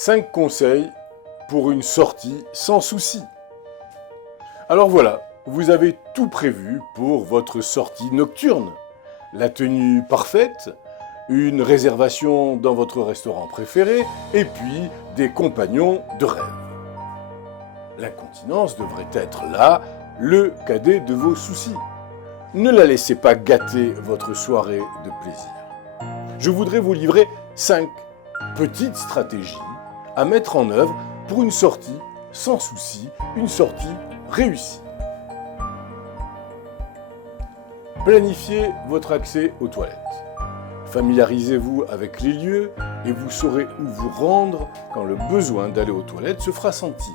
5 conseils pour une sortie sans souci. Alors voilà, vous avez tout prévu pour votre sortie nocturne. La tenue parfaite, une réservation dans votre restaurant préféré et puis des compagnons de rêve. L'incontinence devrait être là, le cadet de vos soucis. Ne la laissez pas gâter votre soirée de plaisir. Je voudrais vous livrer 5 petites stratégies à mettre en œuvre pour une sortie sans souci, une sortie réussie. Planifiez votre accès aux toilettes. Familiarisez-vous avec les lieux et vous saurez où vous rendre quand le besoin d'aller aux toilettes se fera sentir.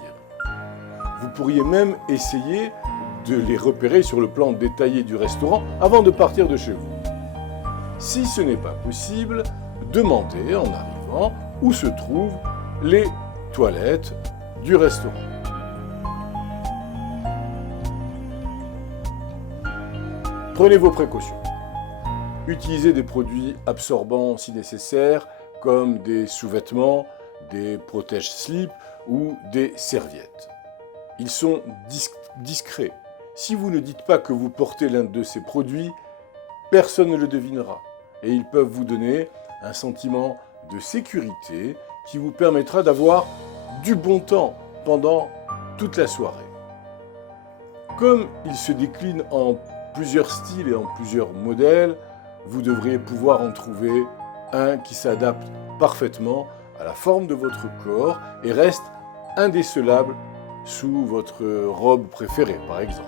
Vous pourriez même essayer de les repérer sur le plan détaillé du restaurant avant de partir de chez vous. Si ce n'est pas possible, demandez en arrivant où se trouvent les toilettes du restaurant. Prenez vos précautions. Utilisez des produits absorbants si nécessaire, comme des sous-vêtements, des protège-slips ou des serviettes. Ils sont discrets. Si vous ne dites pas que vous portez l'un de ces produits, personne ne le devinera. Et ils peuvent vous donner un sentiment de sécurité qui vous permettra d'avoir du bon temps pendant toute la soirée. Comme ils se déclinent en plusieurs styles et en plusieurs modèles, vous devriez pouvoir en trouver un qui s'adapte parfaitement à la forme de votre corps et reste indécelable sous votre robe préférée, par exemple.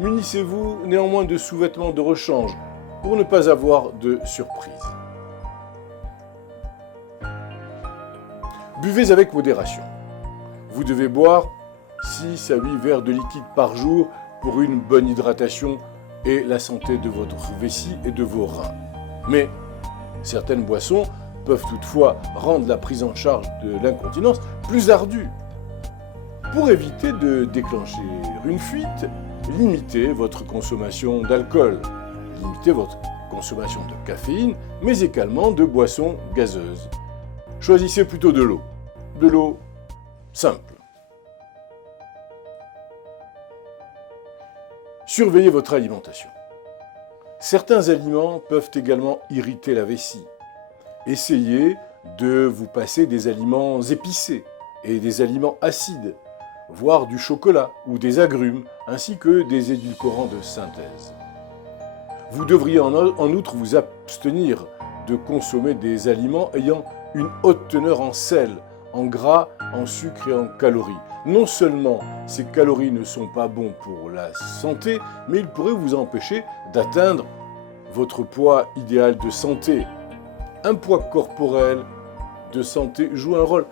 Munissez-vous néanmoins de sous-vêtements de rechange pour ne pas avoir de surprise. Buvez avec modération. Vous devez boire 6 à 8 verres de liquide par jour pour une bonne hydratation et la santé de votre vessie et de vos reins. Mais certaines boissons peuvent toutefois rendre la prise en charge de l'incontinence plus ardue. Pour éviter de déclencher une fuite, limitez votre consommation d'alcool, limitez votre consommation de caféine, mais également de boissons gazeuses. Choisissez plutôt de l'eau simple. Surveillez votre alimentation. Certains aliments peuvent également irriter la vessie. Essayez de vous passer des aliments épicés et des aliments acides, voire du chocolat ou des agrumes, ainsi que des édulcorants de synthèse. Vous devriez en outre vous abstenir de consommer des aliments ayant une haute teneur en sel, en gras, en sucre et en calories. Non seulement ces calories ne sont pas bons pour la santé, mais ils pourraient vous empêcher d'atteindre votre poids idéal de santé. Un poids corporel de santé joue un rôle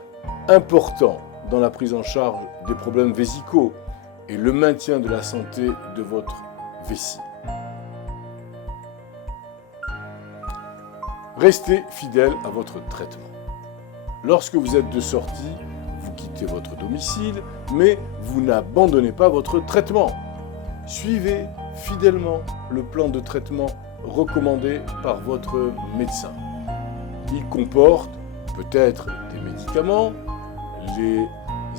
important dans la prise en charge des problèmes vésicaux et le maintien de la santé de votre vessie. Restez fidèle à votre traitement. Lorsque vous êtes de sortie, vous quittez votre domicile, mais vous n'abandonnez pas votre traitement. Suivez fidèlement le plan de traitement recommandé par votre médecin. Il comporte peut-être des médicaments, les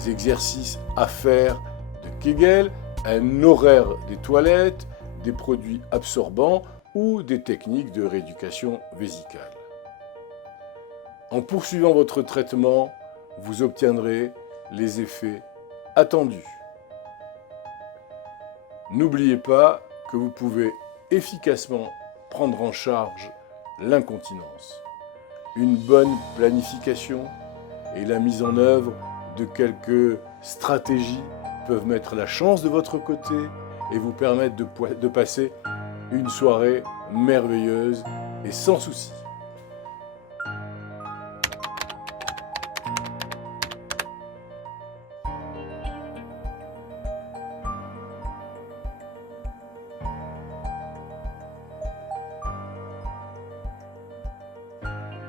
exercices à faire de Kegel, un horaire des toilettes, des produits absorbants ou des techniques de rééducation vésicale. En poursuivant votre traitement, vous obtiendrez les effets attendus. N'oubliez pas que vous pouvez efficacement prendre en charge l'incontinence. Une bonne planification et la mise en œuvre de quelques stratégies peuvent mettre la chance de votre côté et vous permettre de passer une soirée merveilleuse et sans souci.